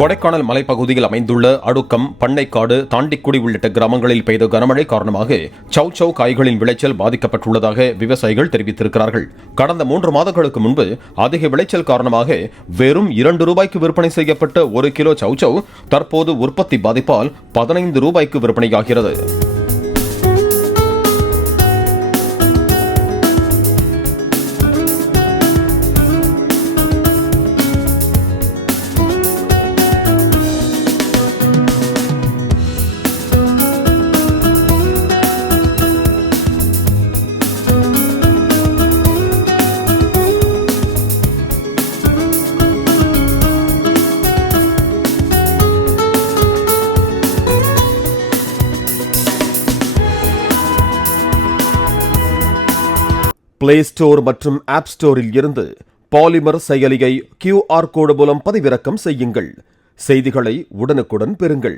கொடைக்கானல் மலைப்பகுதியில் அமைந்துள்ள அடுக்கம், பண்ணைக்காடு, தாண்டிக்குடி உள்ளிட்ட கிராமங்களில் பெய்த கனமழை காரணமாக சவ் சவ் காய்களின் விளைச்சல் பாதிக்கப்பட்டுள்ளதாக விவசாயிகள் தெரிவித்திருக்கிறார்கள். கடந்த 3 மாதங்களுக்கு முன்பு அதிக விளைச்சல் காரணமாக வெறும் 2 ரூபாய்க்கு விற்பனை செய்யப்பட்ட 1 கிலோ சவ் சவ் தற்போது உற்பத்தி பாதிப்பால் 15 ரூபாய்க்கு விற்பனையாகிறது. பிளே ஸ்டோர் மற்றும் ஆப் ஸ்டோரில் இருந்து பாலிமர் செயலியை QR கோடு மூலம் பதிவிறக்கம் செய்யுங்கள். செய்திகளை உடனுக்குடன் பெறுங்கள்.